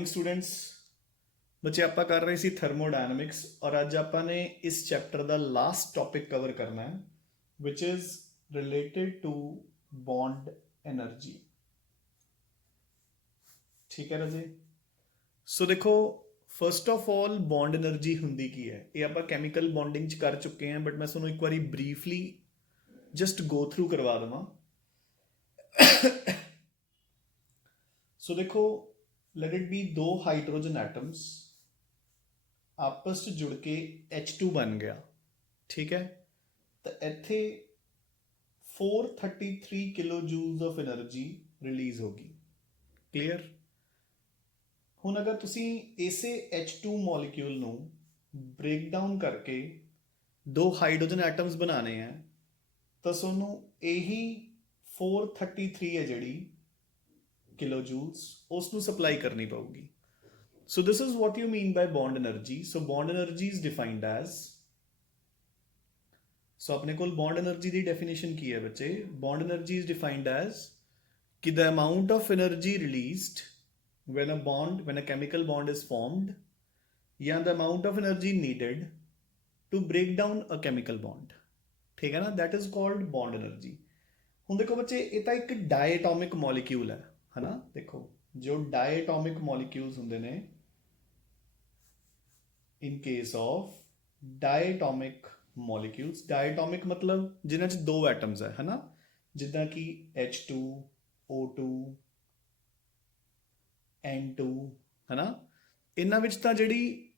Morning students. बच्चे ਆਪਾਂ कर रहे सी थर्मोडायनमिक्स और अज आपने इस चैप्टर का लास्ट टॉपिक कवर करना है which is related to bond energy. ठीक है राजे। सो देखो, first of all bond energy हुंदी की है, ये आप कैमिकल बॉन्डिंग च कर चुके हैं, बट मैं तुहानूं एक बार ब्रीफली जस्ट गो थ्रू करवा देवां। सो देखो, लेट इट बी दो हाइड्रोजन एटम्स आपस च जुड़ के H2 बन गया। ठीक है, तो इत्थे 433 kilo joules of energy release होगी। क्लियर। हुण अगर तुसी इसे H2 मॉलिक्यूल नूं ब्रेक डाउन करके दो हाइड्रोजन एटम्स बनाने हैं तो सोनू यही 433 है जिहड़ी किलो जूल्स उसनूं सप्लाई करनी पऊगी। So this is what you mean by bond energy. So bond energy is defined as, so अपने को bond energy दी definition की है बच्चे। Bond energy is defined as कि the amount of energy released when a chemical bond is formed या the amount of energy needed to break down a chemical bond। ठीक है ना, that is called bond energy। ਹੁਣ देखो बच्चे, ये तो एक डायटोमिक मॉलिक्यूल है ना। देखो जो डायटोमिक मॉलिक्यूल्स होंगे ने, in case of diatomic molecules, diatomic मतलब जिन्हां च दो एटम्स है ना, जिदा कि H2 O2 N2 है ना। इन्हां विच तां जिहड़ी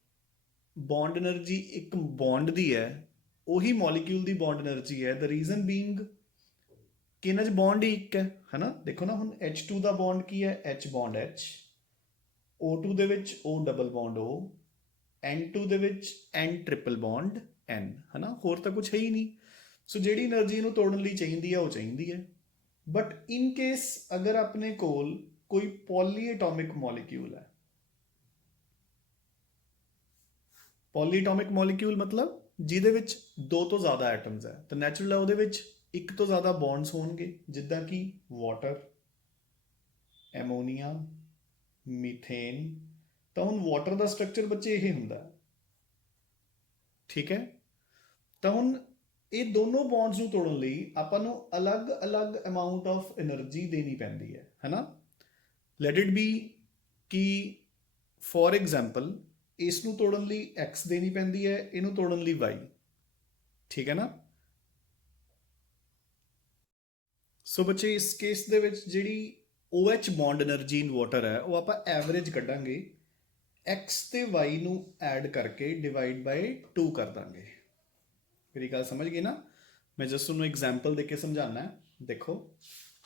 बॉन्ड एनर्जी एक बॉन्ड दी है उही मॉलिक्यूल दी बॉन्ड एनर्जी है। द रीजन बीइंग कि इन्हां च बॉन्ड ही एक है ना। देखो ना, हुण H2 दा बॉन्ड की है H बॉन्ड H, O2 दे विच O double bond O, N2 ਦੇ ਵਿੱਚ N ट्रिपल बॉन्ड N है ना। होर ਤਾਂ कुछ है ही नहीं। सो ਜਿਹੜੀ એનર્ਜੀ ਨੂੰ ਤੋੜਨ ਲਈ ਚਾਹੀਦੀ ਹੈ ਉਹ ਚਾਹੀਦੀ ਹੈ। बट इन केस अगर अपने कोल कोई पॉलीएटॉमिक मॉलिक्यूल है, पॉलीएटॉमिक मॉलिक्यूल मतलब ਜਿਹਦੇ ਵਿੱਚ ਦੋ ਤੋਂ ਜ਼ਿਆਦਾ ਐਟਮਸ ਹੈ, ਤਾਂ ਨੈਚੁਰਲ ਹੈ ਉਹਦੇ ਵਿੱਚ ਇੱਕ ਤੋਂ ਜ਼ਿਆਦਾ ਬੌਂਡਸ ਹੋਣਗੇ, ਜਿੱਦਾਂ ਕਿ ਵਾਟਰ, ਐਮੋਨੀਆ, ਮੀਥੇਨ। ਤਾਂ ਹੁਣ ਵਾਟਰ ਦਾ ਸਟਰਕਚਰ ਬੱਚੇ ਇਹ ਹੁੰਦਾ। ਠੀਕ ਹੈ, ਤਾਂ ਹੁਣ ਇਹ ਦੋਨੋਂ ਬੌਂਡਸ ਨੂੰ ਤੋੜਨ ਲਈ ਆਪਾਂ ਨੂੰ ਅਲੱਗ-ਅਲੱਗ ਅਮਾਊਂਟ ਆਫ એનર્ਜੀ ਦੇਣੀ ਪੈਂਦੀ ਹੈ ਨਾ। ਲੈਟ ਇਟ ਬੀ ਕਿ ਫੋਰ ਐਗਜ਼ਾਮਪਲ ਇਸ ਨੂੰ ਤੋੜਨ ਲਈ x ਦੇਣੀ ਪੈਂਦੀ ਹੈ, ਇਹਨੂੰ ਤੋੜਨ ਲਈ y। ਠੀਕ ਹੈ ਨਾ। ਸੋ ਬੱਚੇ ਇਸ ਕੇਸ ਦੇ ਵਿੱਚ ਜਿਹੜੀ OH ਬੌਂਡ એનર્ਜੀ ਇਨ ਵਾਟਰ ਹੈ ਉਹ ਆਪਾਂ ਐਵਰੇਜ ਕੱਢਾਂਗੇ, x ਤੇ y ਨੂੰ ਐਡ ਕਰਕੇ ਡਿਵਾਈਡ ਬਾਈ 2 ਕਰ ਦਾਂਗੇ। मेरी गल समझ गई ना। मैं जस्ट उन्होंने एग्जाम्पल देके समझाना है। देखो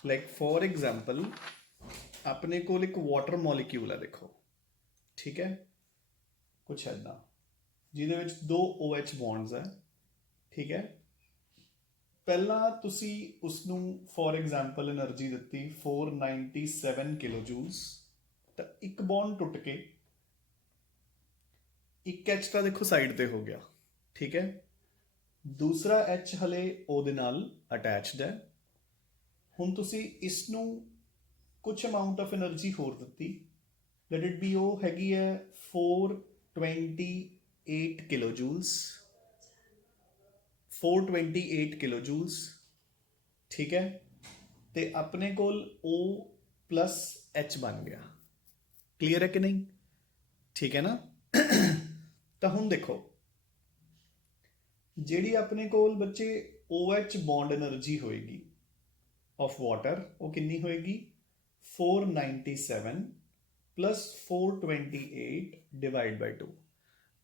लाइक फॉर एग्जाम्पल अपने को एक वाटर मॉलिक्यूल है, देखो ठीक है, कुछ ऐदा जिहदे विच दो OH बॉन्ड्स है। ठीक है, पहला तुसी उसनूं फॉर एग्जाम्पल एनर्जी दिती 497 किलो जूल्स, तो एक बॉन्ड टुट के एक H का देखो साइड ते हो गया। ठीक है, दूसरा H हले ਉਹਦੇ ਨਾਲ ਅਟੈਚਡ ਹੈ। ਹੁਣ ਤੁਸੀਂ ਇਸ ਨੂੰ ਕੁਝ ਅਮਾਊਂਟ ਆਫ એનર્ਜੀ ਹੋਰ ਦਿੱਤੀ, ਲੈਟ ਇਟ ਬੀ ਉਹ ਹੈਗੀ ਹੈ 428 ਕਿਲੋ ਜੂਲਸ, 428 ਕਿਲੋ ਜੂਲਸ। ਠੀਕ ਹੈ, ਤੇ ਆਪਣੇ ਕੋਲ O ਪਲੱਸ H ਬਣ ਗਿਆ। ਕਲੀਅਰ ਹੈ ਕਿ ਨਹੀਂ? ਠੀਕ ਹੈ ਨਾ। ਤਾਂ ਹੁਣ ਦੇਖੋ ਜਿਹੜੀ ਆਪਣੇ ਕੋਲ ਬੱਚੇ OH ਬੌਂਡ એનર્ਜੀ ਹੋਏਗੀ ਆਫ ਵਾਟਰ, ਉਹ ਕਿੰਨੀ ਹੋਏਗੀ 497 ਪਲੱਸ 428 ਡਿਵਾਈਡ ਬਾਈ 2।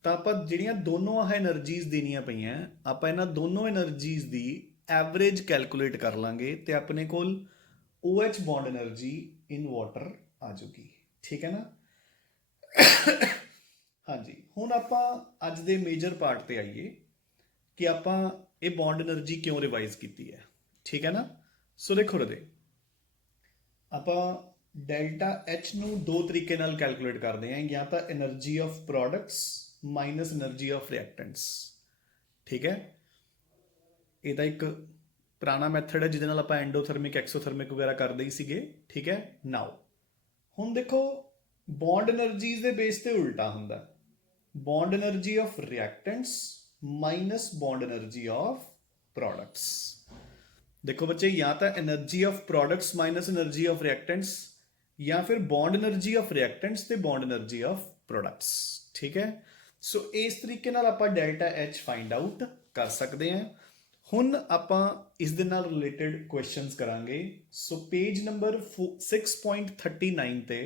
ਤਾਂ ਆਪਾਂ ਜਿਹੜੀਆਂ ਦੋਨੋਂ ਆਹ એનર્ਜੀਜ਼ ਦੇਣੀਆਂ ਪਈਆਂ, ਆਪਾਂ ਇਹਨਾਂ ਦੋਨੋਂ એનર્ਜੀਜ਼ ਦੀ ਐਵਰੇਜ ਕੈਲਕੂਲੇਟ ਕਰ ਲਾਂਗੇ ਤੇ ਆਪਣੇ ਕੋਲ OH ਬੌਂਡ એનર્ਜੀ ਇਨ ਵਾਟਰ ਆ ਜਾਊਗੀ। ਠੀਕ ਹੈ ਨਾ। ਹਾਂਜੀ, ਹੁਣ ਆਪਾਂ ਅੱਜ ਦੇ ਮੇਜਰ ਪਾਰਟ ਤੇ ਆਈਏ ਕਿ ਆਪਾਂ ਇਹ ਬੌਂਡ એનર્ਜੀ ਕਿਉਂ ਰਿਵਾਈਜ਼ ਕੀਤੀ ਹੈ। ਠੀਕ ਹੈ ਨਾ। ਸੋ ਦੇਖੋ ਰਦੇ, ਆਪਾਂ ਡੈਲਟਾ H ਨੂੰ ਦੋ ਤਰੀਕੇ ਨਾਲ ਕੈਲਕੂਲੇਟ ਕਰਦੇ ਹਾਂ, ਜਾਂ ਤਾਂ energy of products minus energy of reactants. ਠੀਕ ਹੈ, ਇਹ ਤਾਂ ਇੱਕ ਪੁਰਾਣਾ ਮੈਥਡ ਹੈ ਜਿਹਦੇ ਨਾਲ ਆਪਾਂ ਐਂਡੋਥਰਮਿਕ ਐਕਸੋਥਰਮਿਕ ਵਗੈਰਾ ਕਰਦੇ ਹੀ ਸੀਗੇ। ਠੀਕ ਹੈ, ਨਾਓ ਹੁਣ ਦੇਖੋ ਬੌਂਡ એનર્ਜੀਜ਼ ਦੇ ਬੇਸ ਤੇ ਉਲਟਾ ਹੁੰਦਾ, bond energy of reactants minus bond energy of products. देखो बच्चे, या तो energy of products minus energy of reactants, या फिर बॉन्ड एनर्जी ऑफ रिएक्टेंट्स ते बॉन्ड एनर्जी ऑफ प्रोडक्ट्स। ठीक है, सो इस तरीके नाल आपां डेल्टा एच फाइंड आउट कर सकते हैं। हुण आपां इस दे नाल रिलेटेड क्वेश्चंस करांगे। सो पेज नंबर 6.39 ते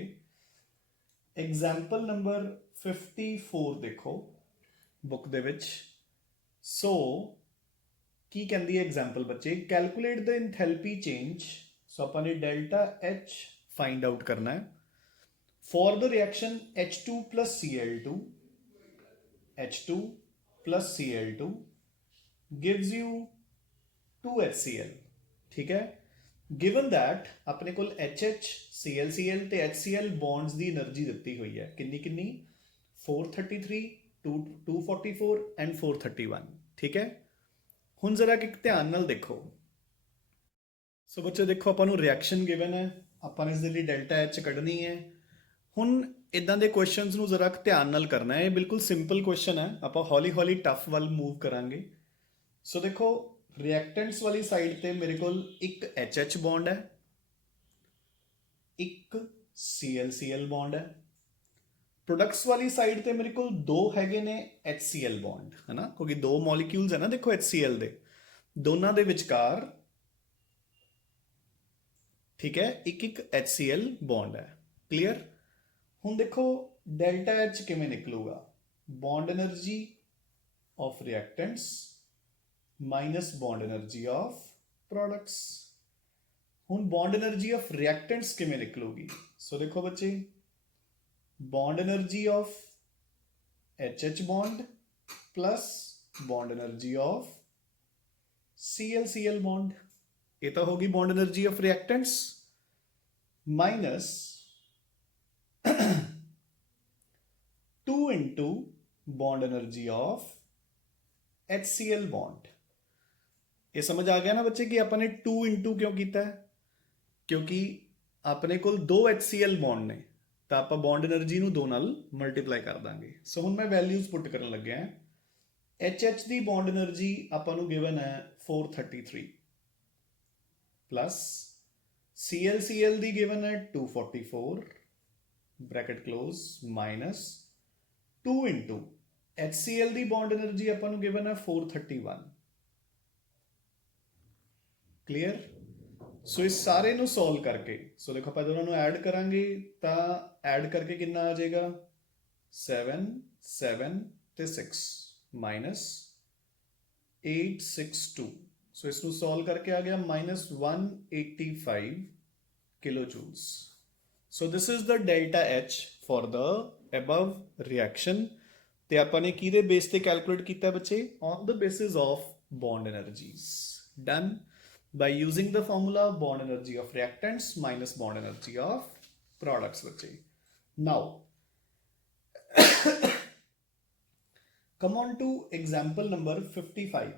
एग्जाम्पल नंबर 54 देखो बुक दे विच। सो ਕੀ ਕਹਿੰਦੀ ਹੈ ਐਗਜ਼ਾਮਪਲ ਬੱਚੇ, ਕੈਲਕੂਲੇਟ ਦ ਇੰਥੈਲਪੀ ਚੇਂਜ। ਸੋ ਆਪਾਂ ਨੇ ਡੈਲਟਾ ਐਚ ਫਾਈਂਡ ਆਊਟ ਕਰਨਾ ਹੈ for the reaction H2 plus Cl2, H2 plus Cl2 gives you 2HCl। ठीक है, given that अपने कोल HH, ClCl ਤੇ HCl bonds ਦੀ એનર્ਜੀ ਦਿੱਤੀ ਹੋਈ ਹੈ, ਕਿੰਨੀ ਕਿੰਨੀ, 433, 244 and 431। ठीक है, ਹੁਣ ਜ਼ਰਾ ਇੱਕ ਧਿਆਨ ਨਾਲ ਦੇਖੋ। ਸੋ ਬੱਚੇ ਦੇਖੋ, ਆਪਾਂ ਨੂੰ ਰਿਐਕਸ਼ਨ ਗਿਵਨ ਹੈ, ਆਪਾਂ ਨੇ ਇਸ ਦੇ ਲਈ ਡੈਲਟਾ ਐਚ ਕੱਢਣੀ ਹੈ। ਹੁਣ ਇਦਾਂ ਦੇ ਕੁਐਸਚਨਸ ਨੂੰ ਜ਼ਰਾ ਧਿਆਨ ਨਾਲ ਕਰਨਾ ਹੈ। ਇਹ ਬਿਲਕੁਲ ਸਿੰਪਲ ਕੁਐਸਚਨ ਹੈ, ਆਪਾਂ ਹੌਲੀ ਹੌਲੀ ਟਫ ਵੱਲ ਮੂਵ ਕਰਾਂਗੇ। ਸੋ ਦੇਖੋ, ਰਿਐਕਟੈਂਟਸ ਵਾਲੀ ਸਾਈਡ ਤੇ ਮੇਰੇ ਕੋਲ ਇੱਕ HH ਬੌਂਡ ਹੈ, ਇੱਕ ClCl ਬੌਂਡ ਹੈ। ਪ੍ਰੋਡਕਟਸ ਵਾਲੀ ਸਾਈਡ ਤੇ ਮੇਰੇ ਕੋਲ ਦੋ ਹੈਗੇ ਨੇ HCl ਬੌਂਡ, ਹੈ ਨਾ, ਕਿਉਂਕਿ ਦੋ ਮੋਲੀਕਿਊਲਸ ਹੈ ਨਾ ਦੇਖੋ HCl ਦੇ, ਦੋਨਾਂ ਦੇ ਵਿਚਕਾਰ ਠੀਕ ਹੈ ਇੱਕ ਇੱਕ HCl ਬੌਂਡ ਹੈ। ਕਲੀਅਰ। ਹੁਣ ਦੇਖੋ ਡੈਲਟਾ H ਕਿਵੇਂ ਨਿਕਲੂਗਾ, bond energy of reactants minus bond energy of products. ਹੁਣ ਬੌਂਡ એનર્ਜੀ ਆਫ ਰਿਐਕਟੈਂਟਸ ਕਿਵੇਂ ਨਿਕਲੂਗੀ। ਸੋ ਦੇਖੋ ਬੱਚੇ, bond energy of HH bond plus bond energy of ClCl bond, ये तो होगी bond energy of reactants minus 2 into bond energy of HCl bond। ये समझ आ गया ना बच्चे कि अपने 2 into क्यों किया है, क्योंकि अपने को दो HCl bond ने, ਤਾਂ ਆਪਾਂ ਬੌਂਡ એનર્ਜੀ ਨੂੰ 2 ਨਾਲ ਮਲਟੀਪਲਾਈ ਕਰ ਦਾਂਗੇ। ਸੋ ਹੁਣ ਮੈਂ ਵੈਲਿਊਜ਼ ਪੁੱਟ ਕਰਨ ਲੱਗਿਆ। HH ਦੀ ਬੌਂਡ એનર્ਜੀ ਆਪਾਂ ਨੂੰ ਗਿਵਨ ਹੈ 433 ਪਲੱਸ ClCl ਦੀ ਗਿਵਨ ਹੈ 244 bracket close minus 2 into HCl ਦੀ ਬੌਂਡ એનર્ਜੀ ਆਪਾਂ ਨੂੰ ਗਿਵਨ ਹੈ 431। ਕਲੀਅਰ। ਸੋ ਇਸ ਸਾਰੇ ਨੂੰ ਸੋਲਵ ਕਰਕੇ, ਸੋ ਦੇਖੋ ਆਪਾਂ ਦੋਨਾਂ ਨੂੰ ਐਡ ਕਰਾਂਗੇ ਤਾਂ ਐਡ ਕਰਕੇ ਕਿੰਨਾ ਆ ਜਾਏਗਾ, 7 7 ਤੇ 6 ਮਾਈਨਸ 862। ਸੋ ਇਸ ਨੂੰ ਸੋਲਵ ਕਰਕੇ ਆ ਗਿਆ -185 kilo ਜੂਲਸ। So this is the delta H for the above reaction. ਤੇ ਆਪਾਂ ਨੇ ਕਿਹਦੇ ਬੇਸ ਤੇ ਕੈਲਕੂਲੇਟ ਕੀਤਾ ਬੱਚੇ, on the basis of bond energies. Done by using the formula bond energy of reactants minus bond energy of products बच्चे। Now come on to example number 55।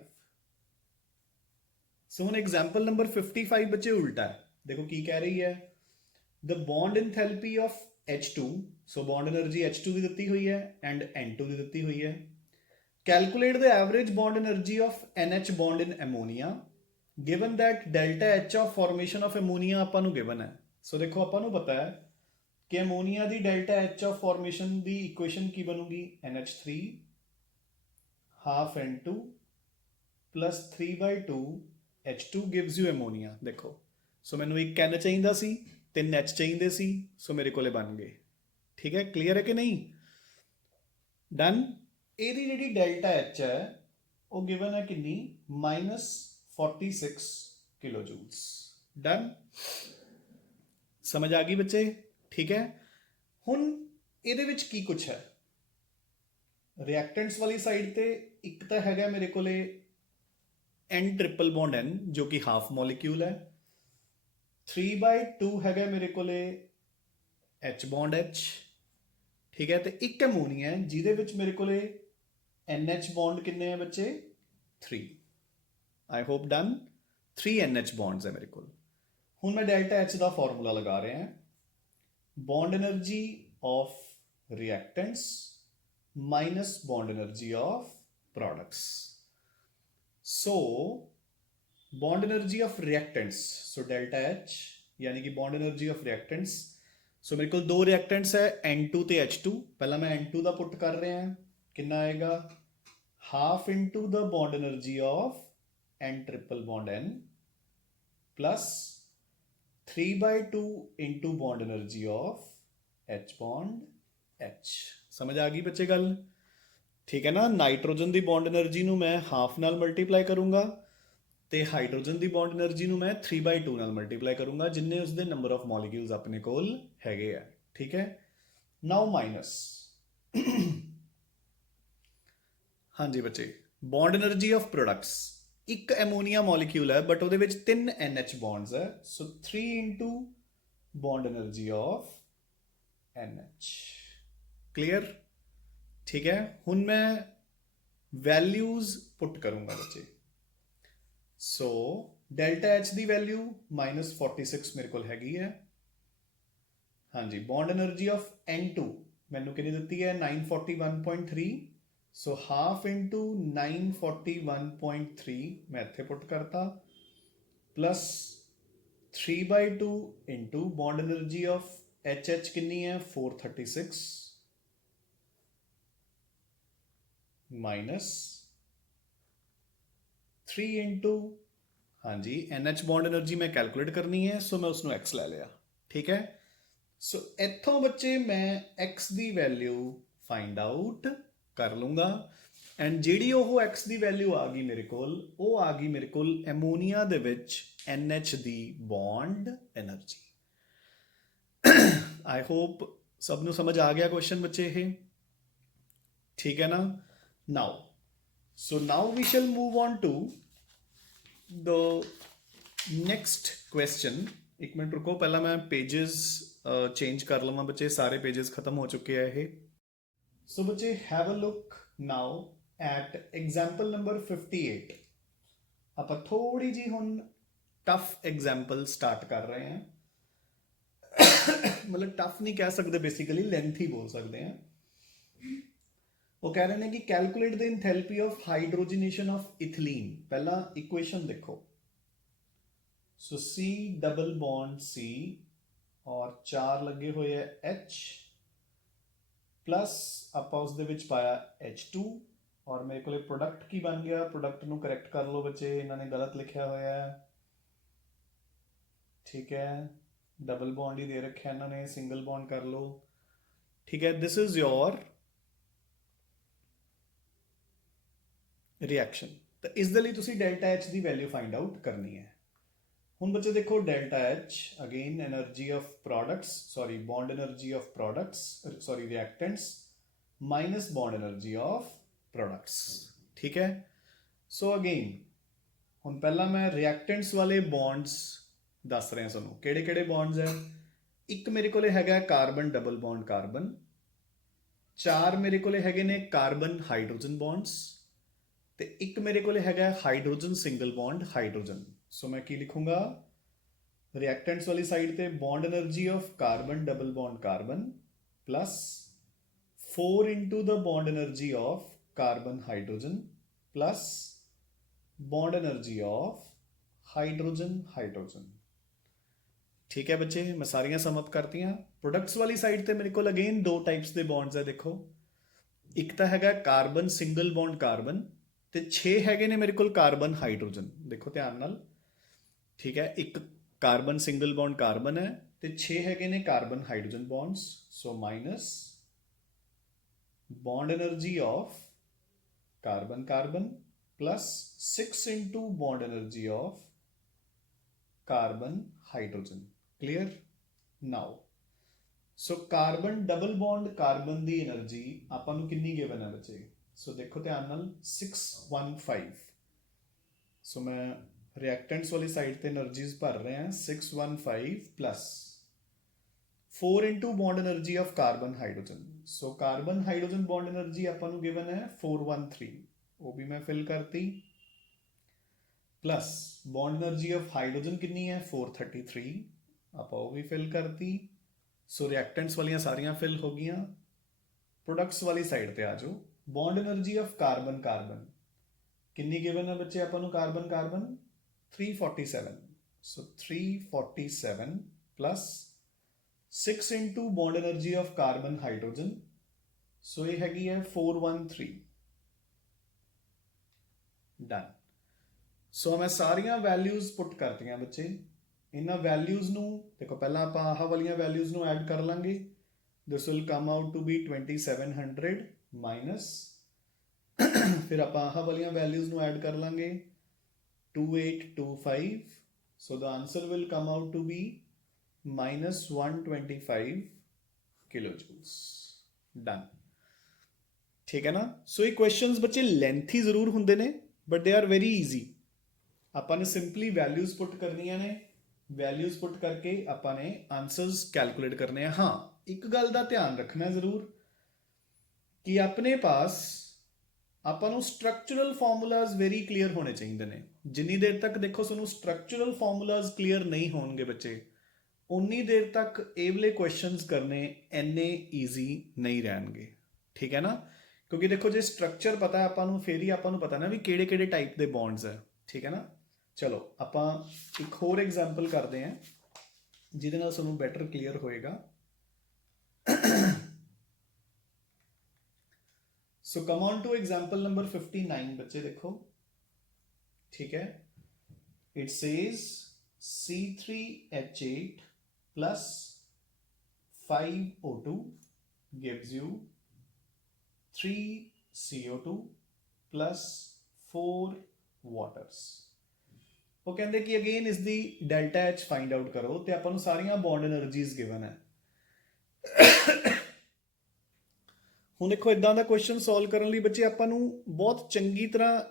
so on example number 55 बच्चे उल्टा है, देखो की कह रही है, the bond enthalpy of H2, so bond energy H2 ਦੀ ਦਿੱਤੀ ਹੋਈ ਹੈ and N2 ਦੀ ਦਿੱਤੀ ਹੋਈ ਹੈ। calculate the average bond energy of NH bond in ammonia given that delta H of formation of ammonia ਆਪਾਂ ਨੂੰ given ਹੈ। ਸੋ ਦੇਖੋ ਆਪਾਂ ਨੂੰ ਪਤਾ ਹੈ ਕਿ ammonia the delta H of formation the equation ਕੀ ਬਣੂਗੀ, NH3 half N2 plus 3/2 H2 gives you ammonia। ਦੇਖੋ, ਸੋ ਮੈਨੂੰ ਇੱਕ N ਚਾਹੀਦਾ ਸੀ, 3 H ਚਾਹੀਦੇ ਸੀ, ਸੋ ਮੇਰੇ ਕੋਲੇ ਬਣ ਗਏ। ਠੀਕ ਹੈ, ਕਲੀਅਰ ਹੈ ਕਿ ਨਹੀਂ। ਡਨ। ਇਹਦੀ ਜਿਹੜੀ ਡੈਲਟਾ H ਹੈ ਉਹ ਗਿਵਨ ਹੈ ਕਿੰਨੀ, -46 किलो जूल्स। डन, समझ आ गई बच्चे। ठीक है, हुण ਇਹਦੇ ਵਿੱਚ ਕੀ ਕੁਛ ਹੈ, ਰਿਐਕਟੈਂਟਸ ਵਾਲੀ ਸਾਈਡ ਤੇ ਇੱਕ ਤਾਂ ਹੈਗਾ ਮੇਰੇ ਕੋਲੇ N ट्रिपल बॉन्ड N जो कि हाफ मॉलिक्यूल है, 3/2 ਹੈਗਾ ਮੇਰੇ ਕੋਲੇ H बॉन्ड H। ठीक है, ਤੇ ਇੱਕ ਅਮੋਨੀਆ ਜਿਹਦੇ ਵਿੱਚ ਮੇਰੇ ਕੋਲੇ NH बॉन्ड ਕਿੰਨੇ ਆ ਬੱਚੇ, 3। I hope done. 3 NH bonds है मेरे को। हूँ मैं डेल्टा H का फॉर्मूला लगा रहे हैं। Bond energy of reactants minus bond energy of products. So bond energy of reactants, so delta H यानी कि bond energy of reactants, सो मेरे को दो रिएक्टेंट्स है N2 ਤੇ H2। ਪਹਿਲਾਂ ਮੈਂ N2 ਦਾ ਪੁੱਟ ਕਰ ਰਿਹਾ ਹਾਂ, ਕਿੰਨਾ ਆਏਗਾ half into the bond energy of N triple bond N plus 3/2 into bond energy of H bond H। समझ आ गई बच्चे गल? ठीक है ना। नाइट्रोजन की बॉन्ड एनर्जी ਨੂੰ मैं हाफ नाल मल्टीप्लाई करूँगा ਤੇ ਹਾਈਡਰੋਜਨ ਦੀ ਬੌਂਡ એનર્ਜੀ ਨੂੰ ਮੈਂ 3/2 ਨਾਲ ਮਲਟੀਪਲਾਈ ਕਰੂੰਗਾ, ਜਿੰਨੇ ਉਸਦੇ ਨੰਬਰ ਆਫ ਮੋਲੀਕਿਊਲਸ ਆਪਣੇ ਕੋਲ ਹੈਗੇ ਆ। ਠੀਕ ਹੈ। ਨਾਓ ਮਾਈਨਸ, ਹਾਂਜੀ ਬੱਚੇ, ਬੌਂਡ એનર્ਜੀ ਆਫ ਪ੍ਰੋਡਕਟਸ, ਇੱਕ ਐਮੋਨੀਆ ਮੋਲੀਕਿਊਲ ਹੈ ਬਟ ਉਹਦੇ ਵਿੱਚ 3 NH ਬੌਂਡਸ ਹੈ, ਸੋ 3 into bond energy of NH। Clear? ਠੀਕ ਹੈ। ਹੁਣ ਮੈਂ ਵੈਲਿਊਜ਼ ਪੁੱਟ ਕਰੂੰਗਾ ਬੱਚੇ। सो डेल्टा H की वैल्यू -46 मेरे को हैगी है। हाँ जी, बॉन्ड एनर्जी ऑफ N2 मैनू कितनी दी है 941.3, सो हाफ इंटू 941.3 मैं इत्थे पुट करता, plus 3/2 into bond energy of HH कितनी है 436 माइनस 3 इंटू, हाँ जी, NH बॉन्ड एनर्जी मैं कैलकुलेट करनी है, सो मैं उसको X लै लिया। ठीक है। सो इत्थों बच्चे मैं X की वैल्यू फाइंड आउट कर लूँगा, एंड जिहड़ी ओह X की वैल्यू आ गई मेरे कोल, वो आ गई मेरे कोल एमोनीआ दे विच NH की बॉन्ड एनर्जी। आई होप सब नूं समझ आ गया क्वेश्चन बच्चे ये? ठीक है ना। Now so now we shall move on to the next question। एक मिनट रुको, पहला मैं पेजेस चेंज कर लवां बच्चे, सारे पेजेस खत्म हो चुके हैं ये। सो बच्चे have a look now at example number 58। आप थोड़ी जी हुण टफ एग्जाम्पल स्टार्ट कर रहे हैं, मतलब टफ नहीं कह सकते, बेसिकली लेंथी बोल सकते हैं। वो कह रहे हैं कि calculate the enthalpy of hydrogenation of ethylene. पहला इक्वेशन देखो, सो C डबल बॉन्ड C और 4 लगे हुए है H प्लस आपां उस दे विच पाया H2, और मेरे को प्रोडक्ट की बन गया, प्रोडक्ट नूं करैक्ट कर लो बच्चे, इन्होंने गलत लिखा होया है। ठीक है, डबल बॉन्ड ही दे रखा इन्होंने, सिंगल बॉन्ड कर लो। ठीक है, दिस इज योर रिएक्शन। तो इस दे लई तुसीं डेल्टा H की वैल्यू फाइंड आउट करनी है। हुण बच्चे देखो, delta H again energy of products, sorry bond energy of products, sorry reactants minus bond energy of products. ठीक है। सो अगेन हुण पहला मैं रिएक्टेंट्स वाले बॉन्ड्स दस रहा तुहानूं, किहड़े किहड़े बॉन्ड्स है। एक मेरे को हैगा कार्बन डबल बॉन्ड कार्बन, 4 मेरे को हैगे ने कार्बन हाइड्रोजन बॉन्ड्स, तो एक मेरे को हैगा हाइड्रोजन सिंगल बॉन्ड हाइड्रोजन। सो मैं की लिखूंगा, रिएक्टेंट्स वाली साइड पे bond energy of carbon double bond carbon plus 4 into the bond energy of carbon hydrogen plus bond energy of hydrogen hydrogen. ठीक है बच्चे, मैं सारियां सम अप करती हैं। प्रोडक्ट्स वाली साइड पे मेरे को अगेन 2 टाइप्स के बॉन्ड्स है। देखो, एक तो हैगा कार्बन सिंगल बॉन्ड कार्बन, तो 6 हैगे ने मेरे को कार्बन हाइड्रोजन। देखो ध्यान नाल, ठीक है, एक कार्बन सिंगल बॉन्ड कार्बन है, तो 6 हैगे ने carbon hydrogen bonds. So minus bond energy of carbon carbon plus 6 into bond energy of carbon hydrogen. Clear? Now so carbon double bond carbon की एनर्जी आपां नूं कितनी गिवन है बच्चे? सो देखो ध्यान नाल 615। सो मैं रिएक्टेंट्स वाली साइड पे एनर्जीज भर रहे हैं, 615 plus 4 into bond energy of carbon hydrogen. So carbon hydrogen bond energy आपां नूं गिवन है 413, वो भी मैं फिल करती, plus bond energy of hydrogen कितनी है 433, आप वो भी फिल करती, सो रिएक्टेंट्स वालियां सारियां फिल हो गई। प्रोडक्ट्स वाली साइड पे आ जाओ। Bond energy of carbon carbon कितनी गिवन है बच्चे अपन को? Carbon carbon 347। So 347 plus 6 into bond energy of carbon hydrogen, so ये हैगी है 413। डन। सो मैं सारियां वैल्यूज पुट करती हैं बच्चे। इन्हां वैल्यूज नूं देखो, पहला आप आह वालियां वैल्यूज नूं ऐड कर लांगे। This will come out to be 2700 minus फिर आप आह वालियां वैल्यूज नूं ऐड कर लांगे 2825। So the answer will come out to be minus 125 kilo joules. Done. ठीक है ना? सो ये क्वेश्चंस बच्चे लेंथी जरूर होंगे ने, but they are very easy. अपन ने सिंपली वैल्यूज पुट करनियां ने, वैल्यूज पुट करके अपन ने आंसर्स कैलकुलेट करने हैं। हाँ, एक गल का ध्यान रखना जरूर कि अपने पास ਆਪਾਂ ਨੂੰ ਸਟਰਕਚਰਲ ਫਾਰਮੂਲਾਜ਼ ਵੈਰੀ ਕਲੀਅਰ ਹੋਣੇ ਚਾਹੀਦੇ ਨੇ। ਜਿੰਨੀ ਦੇਰ ਤੱਕ ਦੇਖੋ ਤੁਹਾਨੂੰ ਸਟਰਕਚਰਲ ਫਾਰਮੂਲਾਜ਼ ਕਲੀਅਰ ਨਹੀਂ ਹੋਣਗੇ ਬੱਚੇ, ਉਨੀ ਦੇਰ ਤੱਕ ਇਹ ਵਾਲੇ ਕੁਐਸਚਨਸ ਕਰਨੇ ਇੰਨੇ ਈਜ਼ੀ ਨਹੀਂ ਰਹਿਣਗੇ। ਠੀਕ ਹੈ ਨਾ? ਕਿਉਂਕਿ ਦੇਖੋ ਜੇ ਸਟਰਕਚਰ ਪਤਾ ਆਪਾਂ ਨੂੰ, ਫਿਰ ਹੀ ਆਪਾਂ ਨੂੰ ਪਤਾ ਨਾ ਵੀ ਕਿਹੜੇ ਕਿਹੜੇ ਟਾਈਪ ਦੇ ਬੌਂਡਸ ਹੈ। ਠੀਕ ਹੈ ਨਾ? ਚਲੋ ਆਪਾਂ ਇੱਕ ਹੋਰ ਐਗਜ਼ਾਮਪਲ ਕਰਦੇ ਹਾਂ ਜਿਹਦੇ ਨਾਲ ਤੁਹਾਨੂੰ ਬੈਟਰ ਕਲੀਅਰ ਹੋਏਗਾ। So come on to example number 59 बच्चे देखो। ठीक है, it says C3H8 plus 5O2 gives you 3CO2 plus 4 waters। वो कहते कि अगेन इसकी डेल्टा H फाइंड आउट करो, तो अपन सारियां बॉन्ड एनर्जीज गिवन है। ਹੁਣ ਦੇਖੋ ਇਦਾਂ ਦਾ ਕੁਐਸਚਨ ਸੋਲਵ ਕਰਨ ਲਈ ਬੱਚੇ ਆਪਾਂ ਨੂੰ ਬਹੁਤ ਚੰਗੀ ਤਰ੍ਹਾਂ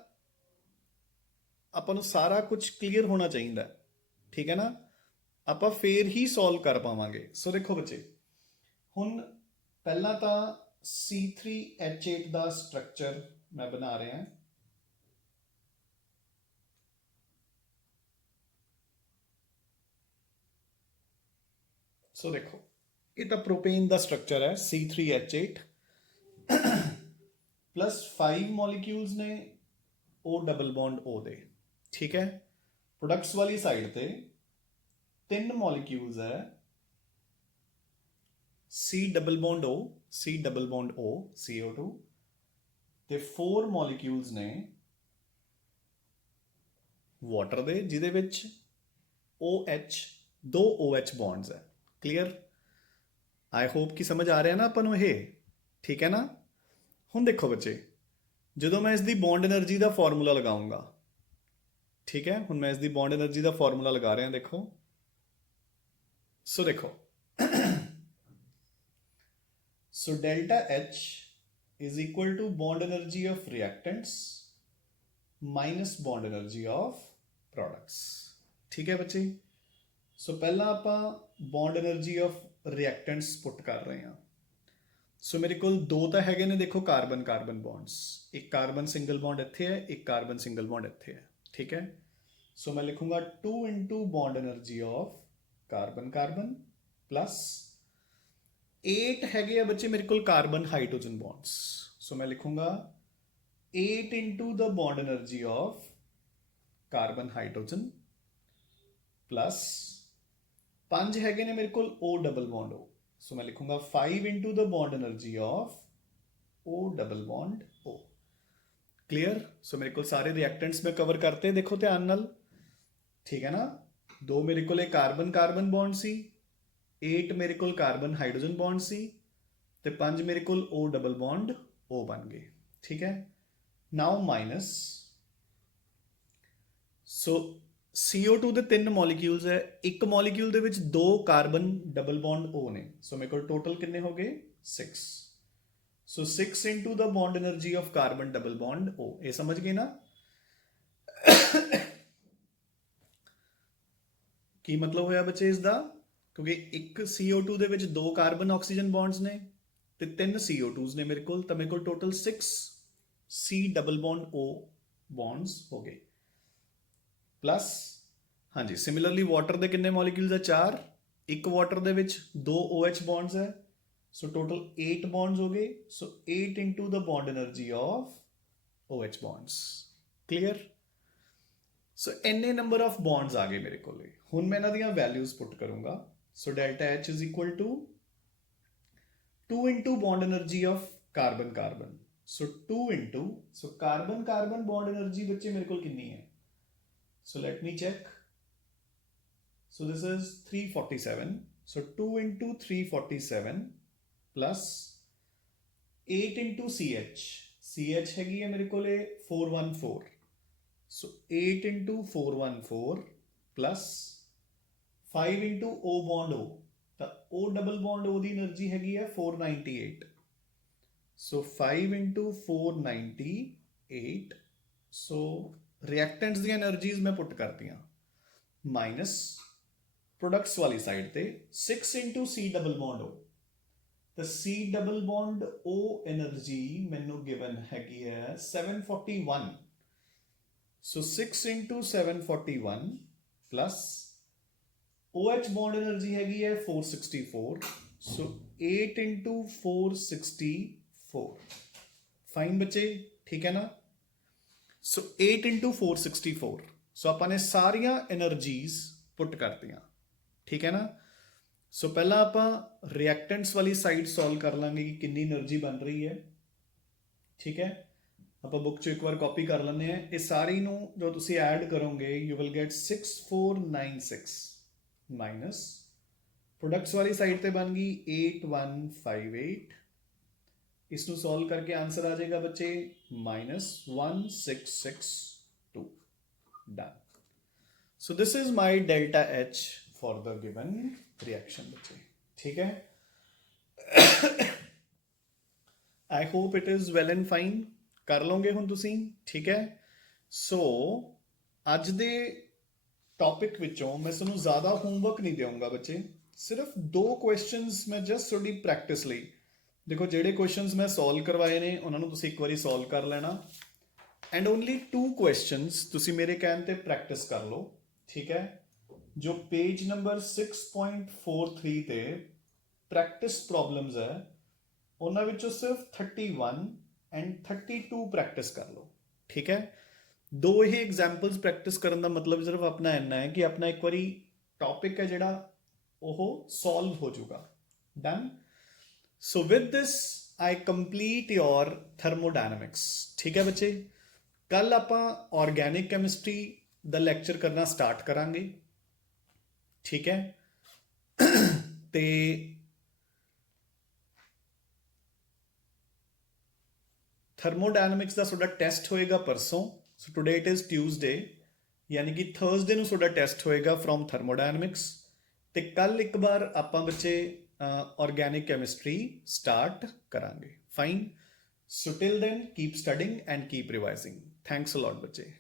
ਆਪਾਂ ਨੂੰ ਸਾਰਾ ਕੁਝ ਕਲੀਅਰ ਹੋਣਾ ਚਾਹੀਦਾ। ਠੀਕ ਹੈ ਨਾ? ਆਪਾਂ ਫੇਰ ਹੀ ਸੋਲਵ ਕਰ ਪਾਵਾਂਗੇ। ਸੋ ਦੇਖੋ ਬੱਚੇ, ਹੁਣ ਪਹਿਲਾਂ ਤਾਂ C3H8 ਦਾ ਸਟਰਕਚਰ ਮੈਂ ਬਣਾ ਰਿਹਾ। ਸੋ ਦੇਖੋ, ਇਹ ਤਾਂ ਪ੍ਰੋਪੇਨ ਦਾ ਸਟਰਕਚਰ ਹੈ C3H8 प्लस 5 मॉलिक्यूल्स ने O डबल बॉन्ड O दे। ठीक है? प्रोडक्ट्स वाली साइड पे 3 मॉलिक्यूल्स है C double bond O, C double bond O, CO2 ते 4 मॉलिक्यूल्स ने वाटर दे जिहदे विच OH 2 OH बॉन्ड्स है। क्लियर? आई होप कि समझ आ रहा है ना अपन ये। ठीक है ना? ਹੁਣ ਦੇਖੋ ਬੱਚੇ, ਜਦੋਂ ਮੈਂ ਇਸ ਦੀ ਬੌਂਡ એનર્ਜੀ ਦਾ ਫਾਰਮੂਲਾ ਲਗਾਉਂਗਾ, ਠੀਕ ਹੈ, ਹੁਣ ਮੈਂ ਇਸ ਦੀ ਬੌਂਡ એનર્ਜੀ ਦਾ ਫਾਰਮੂਲਾ ਲਗਾ ਰਿਹਾ। ਦੇਖੋ, ਸੋ ਦੇਖੋ, ਸੋ delta H is equal to bond energy of reactants minus bond energy of products। ठीक है बच्चे? सो पहला ਆਪਾਂ bond energy of reactants put कर रहे हैं। सो मेरे को दो तो है ने, देखो कार्बन कार्बन बॉन्ड्स, एक कार्बन सिंगल बॉन्ड इत्थे है, एक कार्बन सिंगल बॉन्ड इत्थे है। ठीक है? सो मैं लिखूंगा 2 into bond energy of carbon carbon plus 8 है बच्चे मेरे को कार्बन हाइड्रोजन बॉन्ड्स। सो मैं लिखूंगा 8 into the bond energy of carbon hydrogen plus 5 है ने मेरे को O double bond O। So मैं लिखूंगा 5 into the bond energy of O double bond O। Clear? So मेरे को सारे रिएक्टेंट्स में कवर करते, देखो ध्यान नाल। ठीक है ना? 2 मेरे को कार्बन कार्बन बॉन्ड सी, 8 मेरे को कार्बन हाइड्रोजन बॉन्ड सी, ते 5 मेरे को O डबल बॉन्ड O बन गए। ठीक है? नाउ माइनस, सो CO2 ਦੇ 3 ਮੋਲੀਕਿਊਲਸ ਹੈ, ਇੱਕ ਮੋਲੀਕਿਊਲ ਦੇ ਵਿੱਚ 2 ਕਾਰਬਨ ਡਬਲ ਬੌਂਡ O ਨੇ। ਸੋ ਮੇਰੇ ਕੋਲ ਟੋਟਲ ਕਿੰਨੇ ਹੋ ਗਏ? 6। ਸੋ 6 into the bond energy of carbon double bond O। ਇਹ ਸਮਝ ਗਏ ਨਾ? ਕੀ ਮਤਲਬ ਹੋਇਆ ਬੱਚੇ ਇਸ ਦਾ? ਕਿਉਂਕਿ ਇੱਕ CO2 ਦੇ ਵਿੱਚ 2 ਕਾਰਬਨ ਆਕਸੀਜਨ ਬੌਂਡਸ ਨੇ ਤੇ 3 CO2s ਨੇ ਮੇਰੇ ਕੋਲ, ਤਾਂ ਮੇਰੇ ਕੋਲ total 6 C double bond O bonds हो गए। प्लस हाँ जी, सिमिलरली वाटर के कितने मॉलिक्यूल्स है? 4, ਇੱਕ ਵਾਟਰ ਦੇ ਵਿੱਚ 2 OH ਬੌਂਡਸ ਹੈ, ਸੋ ਟੋਟਲ 8 ਬੌਂਡਸ ਹੋ ਗਏ, so 8 into the bond energy of OH bonds. Clear? So ਇੰਨੇ ਨੰਬਰ ਆਫ ਬੌਂਡਸ ਆ ਗਏ ਮੇਰੇ ਕੋਲੇ। ਹੁਣ ਮੈਂ ਇਹਨਾਂ ਦੀਆਂ ਵੈਲਿਊਜ਼ ਪੁੱਟ ਕਰੂੰਗਾ। So delta H is equal to 2 into bond energy of carbon carbon. So 2 into, so carbon carbon bond energy ਬੱਚੇ ਮੇਰੇ ਕੋਲ ਕਿੰਨੀ ਹੈ? So let me check. So this is 347. So 2 into 347 plus 8 into CH. CH ਹੈਗੀ ਹੈ ਮੇਰੇ ਕੋਲੇ 414. So 8 into 414 plus 5 into O bond O. ਤਾਂ O double bond O ਦੀ એનર્ਜੀ ਹੈਗੀ ਹੈ 498. So 5 into 498. So reactants ਦੀਆਂ એનર્ਜੀਜ਼ ਮੈਂ ਪੁੱਟ ਕਰਤੀਆਂ ਮਾਈਨਸ ਪ੍ਰੋਡਕਟਸ ਵਾਲੀ ਸਾਈਡ ਤੇ 6 into C double bond O. ਤਾਂ C double bond O energy ਮੈਨੂੰ ਗਿਵਨ ਹੈਗੀ ਹੈ 741. So 6 into 741 plus OH bond energy ਹੈਗੀ ਹੈ 464. So 8 into 464. ਫਾਈਨ ਬੱਚੇ, ਠੀਕ ਹੈ ਨਾ? So 8 into 464. So ਆਪਾਂ ਨੇ ਸਾਰੀਆਂ એનર્ਜੀਜ਼ ਪੁੱਟ ਕਰਤੀਆਂ, ਠੀਕ ਹੈ ਨਾ? ਸੋ ਪਹਿਲਾਂ ਆਪਾਂ ਰਿਐਕਟੈਂਟਸ ਵਾਲੀ ਸਾਈਡ ਸੋਲਵ ਕਰ ਲਾਂਗੇ ਕਿ ਕਿੰਨੀ એનર્ਜੀ ਬਣ ਰਹੀ ਹੈ, ਠੀਕ ਹੈ? ਆਪਾਂ ਬੁੱਕ 'ਚੋਂ ਇੱਕ ਵਾਰ ਕਾਪੀ ਕਰ ਲੈਂਦੇ ਹਾਂ। ਇਹ ਸਾਰੀ ਨੂੰ ਜੋ ਤੁਸੀਂ ਐਡ ਕਰੋਗੇ you will get 6496 minus products ਵਾਲੀ ਸਾਈਡ ਤੇ ਬਣ ਗਈ 8158। ਇਸ ਨੂੰ ਸੋਲਵ ਕਰਕੇ ਆਂਸਰ ਆ ਜਾਏਗਾ ਬੱਚੇ -1662। Done. So this is my delta H for the given reaction बच्चे, ठीक है? I hope it is well and fine. कर लोगे हुण तुसीं, ठीक है? सो अज दे टॉपिक विचों मैं तुहानूं ज़्यादा होमवर्क नहीं देऊंगा बच्चे, सिर्फ 2 क्वेश्चनस मैं जस्ट थोड़ी प्रैक्टिस लई। देखो जिहड़े क्वेश्चनस मैं सॉल्व करवाए ने उन्हां नूं तुसीं एक बारी सॉल्व कर लेना एंड ओनली 2 क्वेश्चनस तुसीं मेरे कहण ते प्रैक्टिस कर लो, ठीक है? जो पेज नंबर 6.43 ते प्रैक्टिस प्रॉब्लम्स है उन्हां विचों सिर्फ 31 एंड 32 प्रैक्टिस कर लो, ठीक है? 2 ही एग्जाम्पल्स प्रैक्टिस करने का मतलब सिर्फ अपना इन्ना है कि अपना एक बारी टॉपिक है जिहड़ा ओह सॉल्व हो जाऊगा। Done. So with this I complete your thermodynamics, ठीक है बच्चे? कल आपां ऑर्गेनिक कैमिस्ट्री दा लैक्चर करना स्टार्ट करांगे, ठीक है? ते थर्मोडायनामिक्स का ਤੁਹਾਡਾ ਟੈਸਟ ਹੋਏਗਾ ਪਰਸੋਂ। ਸੋ ਟੁਡੇ ਇਟ ਇਜ਼ ਟਿਊਜ਼ਡੇ, ਯਾਨੀ ਕਿ ਥਰਸਡੇ ਨੂੰ ਤੁਹਾਡਾ ਟੈਸਟ ਹੋਏਗਾ ਫਰੋਮ ਥਰਮੋਡਾਇਨਾਮਿਕਸ। ਤੇ ਕੱਲ ਇੱਕ ਵਾਰ ਆਪਾਂ ਬੱਚੇ ਆਰਗੈਨਿਕ ਕੈਮਿਸਟਰੀ ਸਟਾਰਟ ਕਰਾਂਗੇ। Fine. So till then keep studying and keep revising. Thanks a lot ਬੱਚੇ।